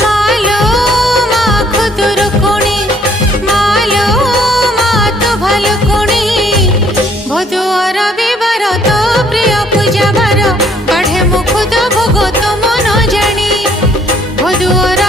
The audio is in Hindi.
मालो मा खुदुरुकुणी मालो मा तो भालुकुणी भदुआर बिबार तो प्रिय पूजा बार बाढ़े मुखुद भोग तो मन जानी भदुआर